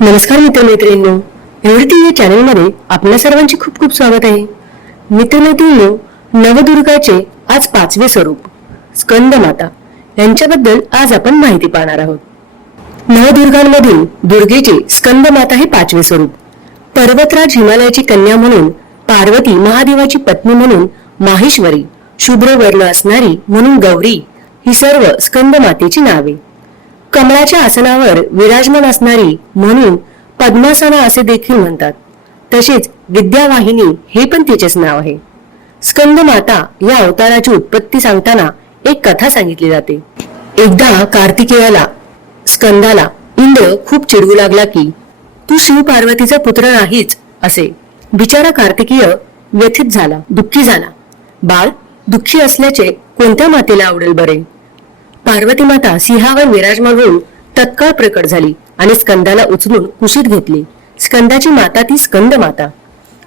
नमस्कार मित्रमैत्रिणींनो, एव्हरीथिंग या चॅनलमध्ये आपल्या सर्वांचे खूप खूप स्वागत आहे. मित्रमैत्रिणींनो, नवदुर्गाचे आज 5वे स्वरूप स्कंदमाता यांच्याबद्दल आज आपण माहिती पाहणार आहोत. नवदुर्गांमधील दुर्गेचे स्कंदमाता हे 5वे स्वरूप. पर्वतराज हिमालयाची कन्या म्हणून, पार्वती महादेवाची पत्नी म्हणून माहेश्वरी, शुभ्र वर्ण असणारी म्हणून गौरी ही सर्व स्कंदमातेची नावे. कमळाच्या आसनावर विराजमान असणारी म्हणून पद्मासना असे देखील म्हणतात. तसेच विद्यावाहिनी हे पण तिचेच नाव आहे. स्कंदमाता या अवताराची उत्पत्ती सांगताना एक कथा सांगितली जाते. एकदा कार्तिकेयाला स्कंदाला इंद्र खूप चिडवू लागला की तू शिव पार्वतीचा पुत्र नाहीच असे. बिचारा कार्तिकेय व्यथित झाला, दुःखी झाला. बाळ दुःखी असल्याचे कोणत्या मातेला आवडेल बरे. पार्वती माता सिंहावर विराजमान होऊन तत्काळ प्रकट झाली आणि स्कंदाला उचलून कुशीत घेतली. स्कंदाची माता ती स्कंदमाता.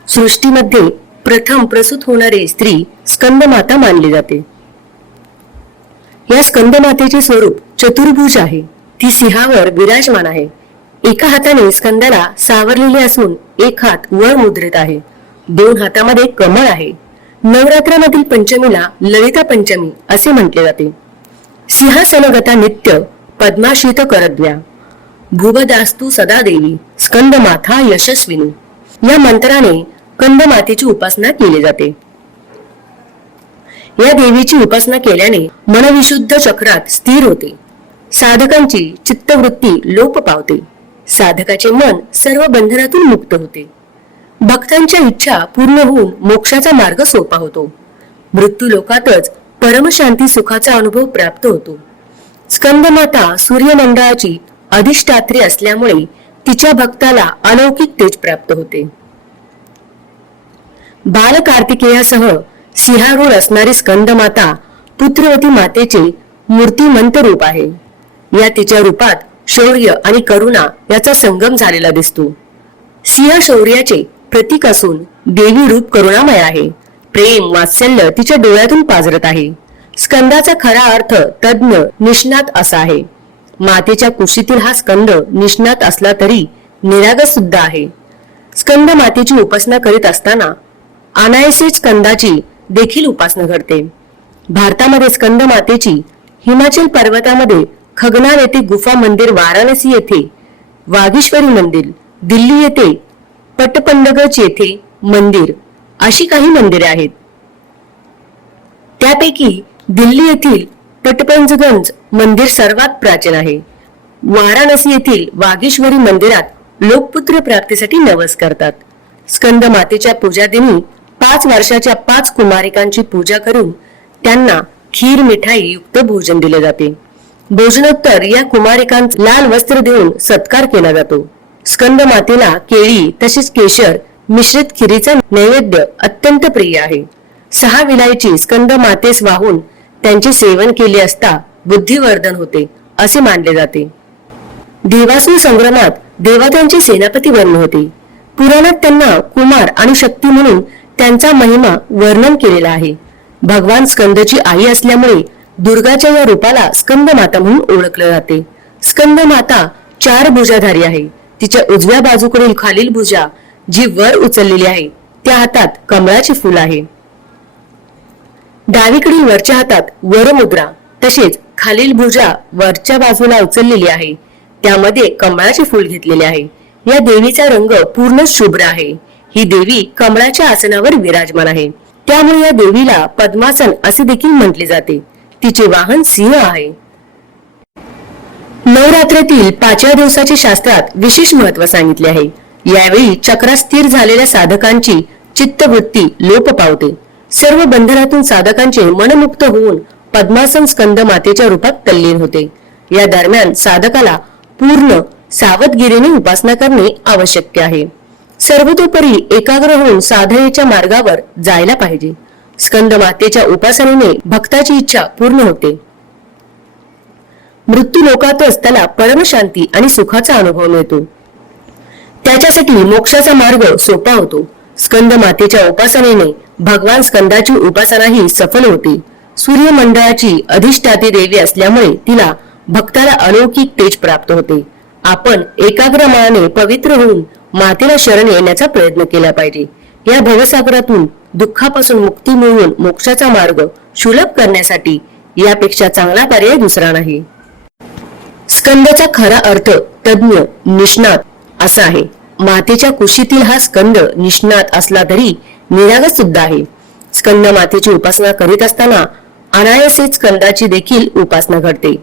सृष्टीमध्ये प्रथम प्रसूत होणारी स्त्री स्कंदमाता मानली जाते. या स्कंदमातेचे स्वरूप चतुर्भुज आहे. ती सिंहावर विराजमान आहे. एका हाताने स्कंदाला सावरलेले असून एक हात वर मुद्रित आहे. 2 हातामध्ये कमळ आहे. नवरात्रामधील पंचमीला ललिता पंचमी असे म्हटले जाते. सिंहासनगता नित्य पद्माशीत करद्व्या भुवदास्तु सदा देवी स्कंदमाता यशस्विनी या मंत्राने स्कंदमातेची उपासना केली जाते. या देवीची उपासना केल्याने मनविशुद्ध चक्रात स्थिर होते. साधकांची चित्तवृत्ती लोप पावते. साधकाचे मन सर्व बंधनातून मुक्त होते. भक्तांच्या इच्छा पूर्ण होऊन मोक्षाचा मार्ग सोपा होतो. मृत्यू लोकातच परमशांती सुखाचा अनुभव प्राप्त होतो. स्कंदमाता सूर्यमंडळाची अधिष्ठात्री असल्यामुळे तिच्या भक्ताला अलौकिक तेज प्राप्त होते. बाल कार्तिकेयासह सिंहारूढ असणारी स्कंदमाता पुत्रवती मातेचे मूर्तिमंत रूप आहे. या तिच्या रूपात शौर्य आणि करुणा याचा संगम झालेला दिसतो. सिंह शौर्याचे प्रतीक असून देवी रूप करुणामय आहे. प्रेम वात्सल्य तिच्या डोळ्यातून पाझरत आहे. स्कंदाचा खरा अर्थ तज्ञ निष्णात असा आहे. मातेच्या कुशीतील हा स्कंद निष्णात असला तरी निरागस सुद्धा आहे. स्कंद मातेची उपासना करीत असताना अनायसेच स्कंदाची देखील उपासना घडते. भारतामध्ये स्कंद मातेची हिमाचल पर्वतामध्ये खगनार येथे गुफा मंदिर, वाराणसी येथे वागीश्वरी मंदिर, दिल्ली येथे पटपंडगच येथे मंदिर अशी काही मंदिरे आहेत. त्यापैकी दिल्ली येथील पटपंजगंज मंदिर सर्वात प्राचीन आहे. वाराणसी येथील वागीश्वरी मंदिरात लोक पुत्र प्राप्तीसाठी नवस करतात. स्कंद मातेच्या पूजा दिनी 5 वर्षाच्या 5 कुमारिकांची पूजा करून त्यांना खीर मिठाई युक्त भोजन दिले जाते. भोजनोत्तर या कुमारिकांचा लाल वस्त्र देऊन सत्कार केला जातो. स्कंद मातेला केळी तसेच केशर मिश्रित खिरीचा नैवेद्य अत्यंत प्रिय आहे. 6 विलायची स्कंद मातेस वाहून त्यांचे सेवन केले असता बुद्धिवर्धन होते असे मानले जाते. देवासुर संग्रामात देवतांचे सेनापती बनले होते. पुराणात त्यांना कुमार आणि शक्ती म्हणून त्यांचा महिमा वर्णन केलेला आहे. भगवान स्कंदची आई असल्यामुळे दुर्गाच्या या रूपाला स्कंद माता म्हणून ओळखले जाते. स्कंद माता 4 भुजाधारी आहे. तिच्या उजव्या बाजूकडील खालील भुजा जी वर उचललेली आहे त्या हातात कमळाचे फूल आहे. डावीकडील वरच्या हातात वरमुद्रा तसेच खालील भुजा वरच्या बाजूला उचललेली आहे त्यामध्ये कमळाचे फूल घेतलेले आहे. या देवीचा रंग पूर्ण शुभ्र आहे. ही देवी कमळाच्या आसनावर विराजमान आहे. त्यामुळे या देवीला पद्मासन असे देखील म्हटले जाते. तिचे वाहन सिंह आहे. नवरात्रातील 5व्या दिवसाचे शास्त्रात विशेष महत्व सांगितले आहे. यावेळी चक्रात स्थिर झालेल्या साधकांची चित्तवृत्ती लोप पावते. सर्व बंधनातून साधकांचे मनमुक्त होऊन पद्मासन स्कंद मातेच्या रूपात तल्लीन होते. या दरम्यान साधकाला पूर्ण सावधगिरीने उपासना करणे आवश्यक आहे. सर्वतोपरी एकाग्र होऊन साधनेच्या मार्गावर जायला पाहिजे. स्कंद मातेच्या उपासनेने भक्ताची इच्छा पूर्ण होते. मृत्यू लोकातच त्याला परमशांती आणि सुखाचा अनुभव मिळतो. त्याच्यासाठी मोक्षाचा मार्ग सोपा होतो. स्कंद मातेच्या उपासनेने भगवान स्कंदाची उपासनाही सफल होते. सूर्यमंडळाची अधिष्ठाती देवी असल्यामुळे तिला भक्ताला अलौकिक तेज प्राप्त होते. आपण एकाग्र मनाने पवित्र होऊन मातेला शरण येण्याचा प्रयत्न केला पाहिजे. या भवसागरातून दुःखापासून मुक्ती मिळवून मोक्षाचा मार्ग सुलभ करण्यासाठी यापेक्षा चांगला पर्याय दुसरा नाही. स्कंदचा खरा अर्थ तज्ञ, निष्णात असा आहे. मातेच्या कुशीतील हा स्कंद निष्णात असला तरी निरागस सुद्धा आहे. स्कंद मातेची उपासना करीत असताना अनायासेच स्कंदाची देखील उपासना घडते.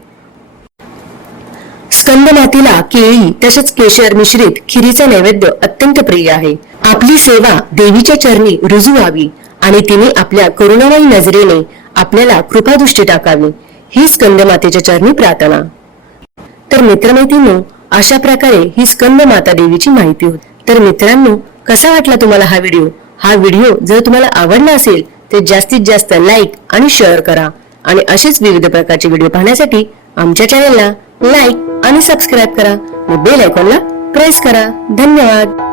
स्कंद मातेला केळी तसेच केशर मिश्रित खिरीचा नैवेद्य अत्यंत प्रिय आहे. आपली सेवा देवीच्या चरणी रुजू व्हावी आणि तिने आपल्या करुणामयी नजरेने आपल्याला कृपादृष्टी टाकावी, ही स्कंद मातेच्या चरणी प्रार्थना. तर मित्रमैत्रिणींनो, अशा प्रकारे ही स्कंद माता देवीची माहिती होती. तर मित्रांनो, कसा वाटला तुम्हाला हा व्हिडिओ? हा व्हिडिओ जर तुम्हाला आवडला असेल तर जास्तीत जास्त लाईक आणि शेअर करा आणि असेच विविध प्रकारचे व्हिडिओ पाहण्यासाठी आमच्या चॅनलला लाईक आणि सबस्क्राईब करा व बेल आयकॉनला प्रेस करा. धन्यवाद.